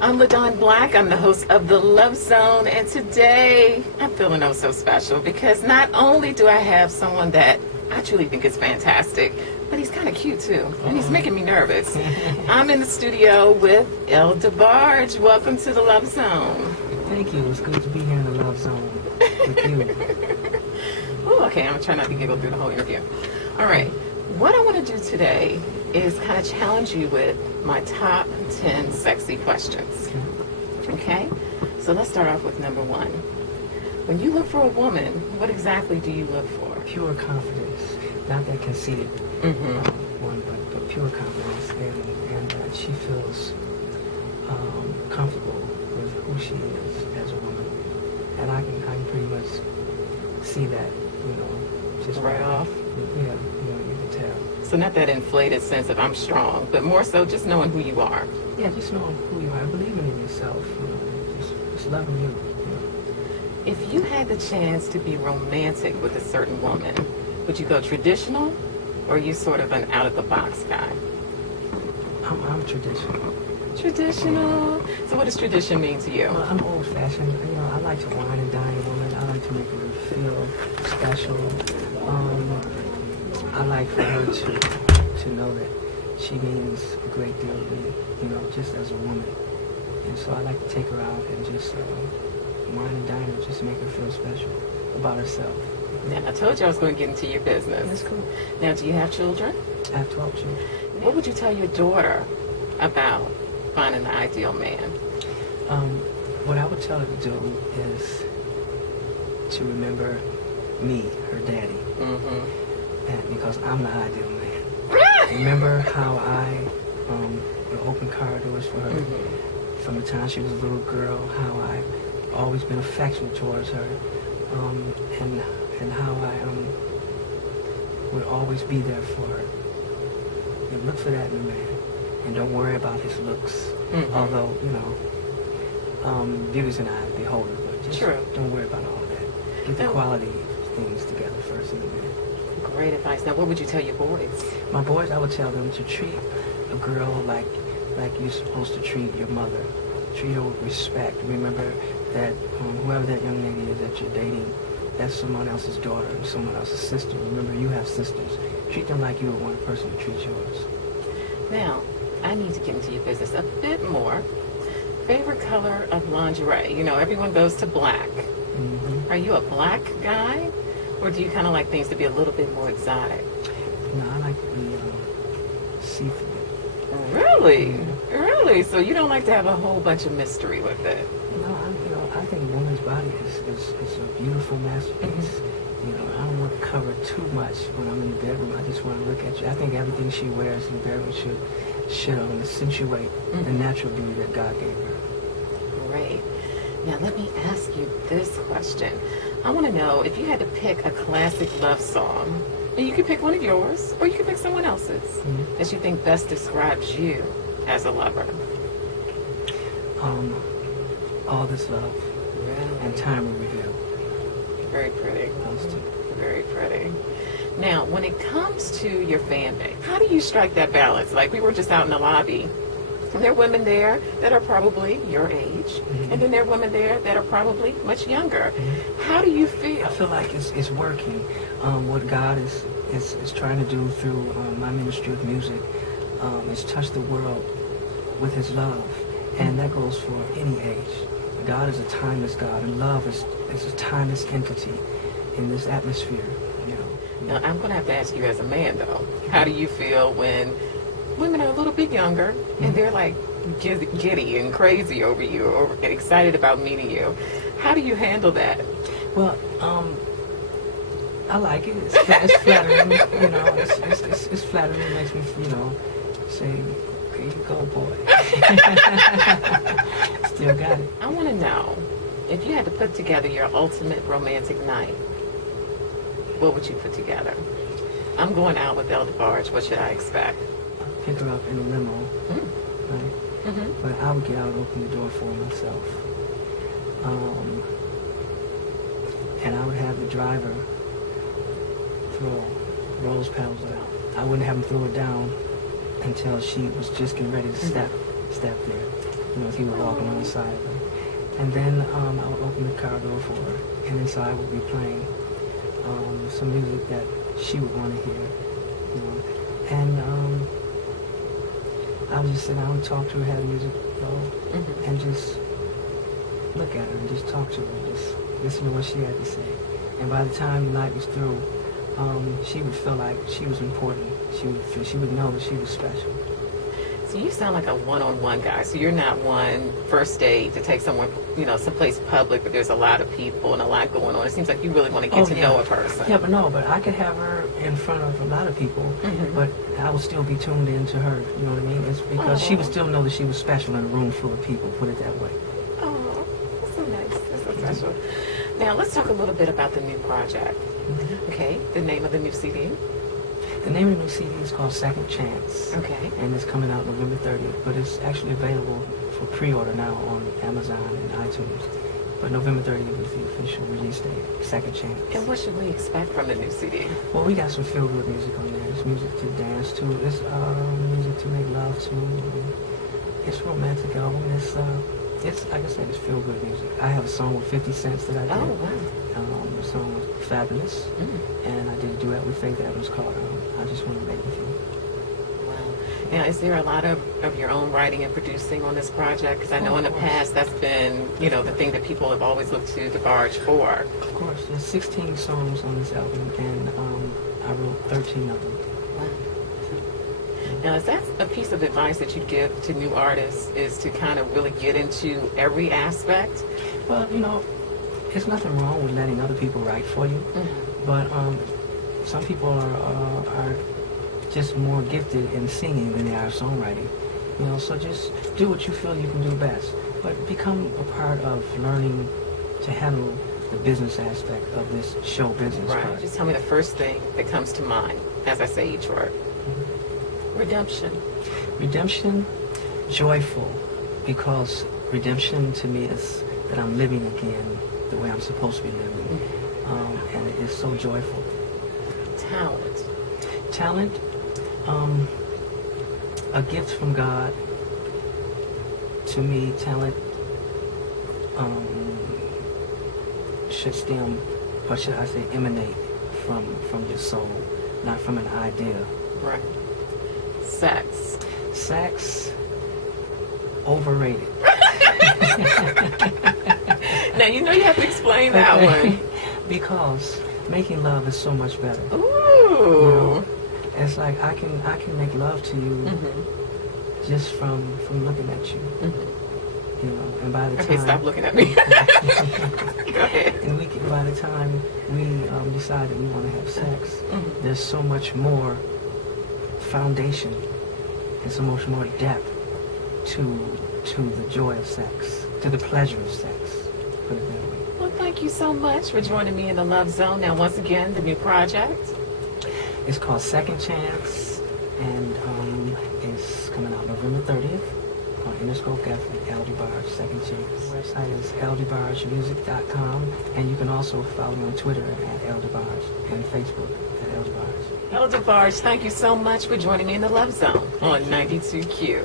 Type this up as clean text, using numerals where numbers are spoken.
I'm Ladawn Black. I'm the host of The Love Zone, and today I'm feeling oh so special because not only do I have someone that I truly think is fantastic, but he's kind of cute too, and he's making me nervous. I'm in the studio with DeBarge. Welcome to The Love Zone. Thank you. It's good to be here in the Love Zone with you. Oh, okay. I'm gonna try not to giggle through the whole interview. All right. What I want to do today is kind of challenge you with my top 10 sexy questions. Okay? So let's start off with number one. When you look for a woman, what exactly do you look for? Pure confidence, not that conceited one, but pure confidence, and that she feels comfortable with who she is as a woman, and I can pretty much see that, just right off. Yeah, you can tell. So not that inflated sense of I'm strong, but more so just knowing who you are. Yeah, just knowing who you are, believing in yourself, just loving you. If you had the chance to be romantic with a certain woman, would you go traditional, or are you sort of an out-of-the-box guy? I'm traditional. Traditional. So what does tradition mean to you? Well, I'm old-fashioned. I like to wine and dine a woman. I like to make her feel special. I like for her to know that she means a great deal to me, just as a woman. And so I like to take her out and just wine and dine her, just make her feel special about herself. Now, I told you I was going to get into your business. That's cool. Now, do you have children? I have 12 children. What would you tell your daughter about finding the ideal man? What I would tell her to do is to remember me, her daddy. And because I'm the ideal man. Remember how I would open car doors for her from the time she was a little girl, how I've always been affectionate towards her, and how I would always be there for her. And look for that in a man, and don't worry about his looks. Although, beauty's an eye of the beholder, but just don't worry about all of that. Get the quality things together first in a man. Great advice. Now, what would you tell your boys? My boys, I would tell them to treat a girl like you're supposed to treat your mother. Treat her with respect. Remember that whoever that young lady is that you're dating, that's someone else's daughter and someone else's sister. Remember, you have sisters. Treat them like you would want a person to treat yours. Now, I need to get into your business a bit more. Favorite color of lingerie? Everyone goes to black. Are you a black guy? Or do you kind of like things to be a little bit more exotic? No, I like to be see-through. Really? Yeah. Really? So you don't like to have a whole bunch of mystery with it? No, I think a woman's body is a beautiful masterpiece. I don't want to cover too much when I'm in the bedroom. I just want to look at you. I think everything she wears in the bedroom should accentuate the natural beauty that God gave her. Great. Now let me ask you this question. I want to know if you had to pick a classic love song, and you could pick one of yours, or you could pick someone else's, that you think best describes you as a lover. All This Love and Time Will Reveal. Very pretty. Those two. Very pretty. Now, when it comes to your fan base, how do you strike that balance? Like, we were just out in the lobby. There are women there that are probably your age, and then there are women there that are probably much younger. How do you feel? I feel like it's working. What God is trying to do through my ministry of music is touch the world with His love, and that goes for any age. God is a timeless God, and love is a timeless entity in this atmosphere. Now, I'm going to have to ask you as a man, though. How do you feel when women are a little bit younger and they're like giddy and crazy over you or excited about meeting you? How do you handle that? Well, I like it. It's flattering. It's flattering. It makes me, say, "Here you go, boy." Still got it. I want to know, if you had to put together your ultimate romantic night, what would you put together? I'm going out with DeBarge. What should I expect? Pick her up in a limo, right? But I would get out and open the door for her myself. And I would have the driver throw Rose petals out. I wouldn't have him throw it down until she was just getting ready to step there. You know, as he was walking on the side of her. And then I would open the car door for her, and inside would be playing some music that she would want to hear. You know, and I would just sit down and talk to her, have music go, and just look at her and just talk to her, and just listen to what she had to say. And by the time the night was through, she would feel like she was important. She would know that she was special. So you sound like a one-on-one guy. So you're not one first date to take someone, you know, someplace public, but there's a lot of people and a lot going on. It seems like you really want to get to know a person. Yeah, but I could have her in front of a lot of people, but I would still be tuned into her. You know what I mean? It's because she would still know that she was special in a room full of people. Put it that way. Oh, that's so nice. That's so special. Now let's talk a little bit about the new project. Okay, the name of the new CD. The name of the new CD is called Second Chance. Okay. And it's coming out November 30th, but it's actually available for pre-order now on Amazon and iTunes. But November 30th is the official release date, Second Chance. And what should we expect from the new CD? Well, we got some feel-good music on there. It's music to dance to. It's music to make love to. It's a romantic album. It's like I said, it's feel-good music. I have a song with 50 Cent that I did. Oh, wow. The song was Fabulous. And I did a duet with Faith Evans called I Just Want to Make With You. Wow. Now, is there a lot of your own writing and producing on this project? Because I know in the past that's been, you know, the thing that people have always looked to DeBarge for. Of course. There's 16 songs on this album, and I wrote 13 of them. Wow. Now, is that a piece of advice that you give to new artists, is to kind of really get into every aspect? Well, you know, there's nothing wrong with letting other people write for you, but some people are just more gifted in singing than they are songwriting. You know, so just do what you feel you can do best, but become a part of learning to handle the business aspect of this show business. Right. Part. Just tell me the first thing that comes to mind as I say each word. Redemption. Redemption, joyful, because redemption to me is that I'm living again the way I'm supposed to be living, and it is so joyful. Talent. Talent, a gift from God. To me, talent should stem, or should I say emanate from your soul, not from an idea. Right. Sex. Sex, overrated. Now, you know you have to explain that one. Because making love is so much better. Ooh. You know, it's like I can make love to you just from looking at you. You know, and by the time... Okay, stop looking at me. Go ahead. And by the time we decide that we want to have sex, there's so much more foundation and so much more depth to the joy of sex, to the pleasure of sex. Put it that way. Well, thank you so much for joining me in the Love Zone. Now, once again, the new project. It's called Second Chance, and it's coming out November 30th on Interscope Cafe, DeBarge, Second Chance. The website is DeBargemusic.com, and you can also follow me on Twitter at DeBarge and Facebook at DeBarge. DeBarge, thank you so much for joining me in the Love Zone on 92Q.